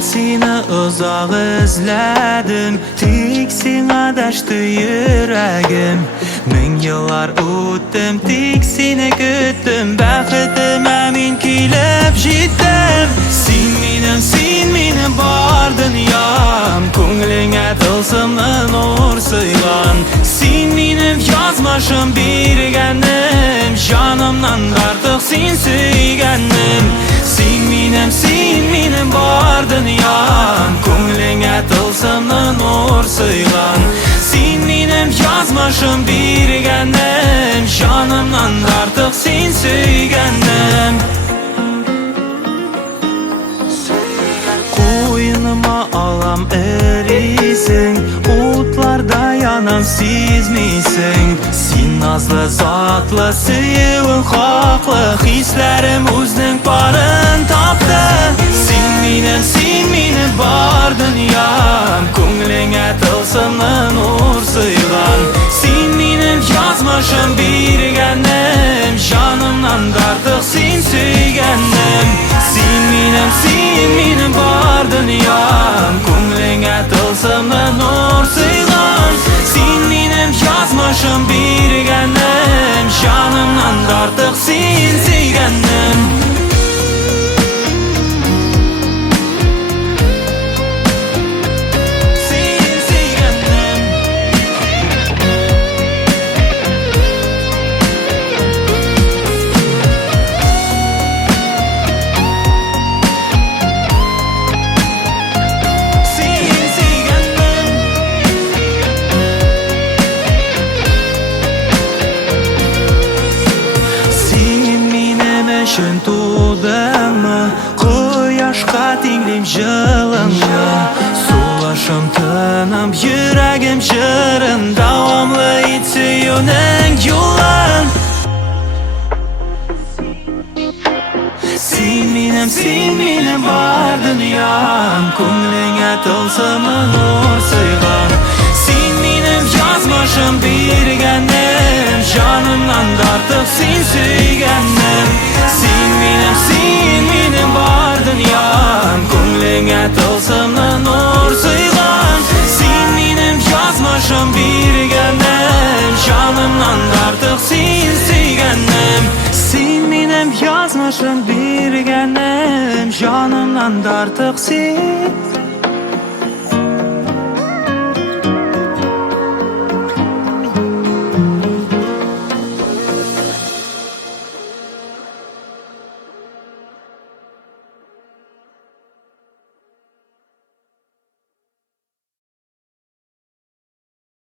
seni uzaq izladim, tek seni dashti yuragim. Ming yillar o'tdim, tek seni kutdim, baxtimga men kelib jetdim. Sen mening bor dunyom, ko'nglimga tılsımli nur suygan. Sen mening yozmashim berganim, jonimdan ortiq sen suyganim. Sen mening bor dunyom, ko'nglimga tılsımli nur suygan. Sen mening yozmashim berganim, jonimdan ortiq sen suyganim. Qo'ynima olam eriysing, o'tlarda yonam sezmaysan. Sen nazlı zotli, sevim xoqli, hislarim o'zining parin topdi. Sen mening bor dunyom, ko'nglimga tılsımli nur suygan. Sen mening yozmashim berganim, jonimdan ortiq sen suyganim. Sen mening bor dunyom, ko'nglimga tılsımli nur suygan. Sen mening yozmashim berganim, jonimdan ortiq sen suyganim. Shun tudangmi, quyoshqa tenglim jilimni. Suvlashim tinam, yuragim shirin, davomli etsa yo'ling yo'lan. Sen mening bor dunyom, ko'nglimga tılsımli nur suygan. Sen mening yozmashim berganim, jonimdan ortiq sen suyganim. Sen mening bor dunyom, ko'nglimga tılsımli nur suygan. Sen mening yozmashim berganim, jonimdan ortiq sen suyganim. Sen mening yozmashim berganim, jonimdan ortiq sen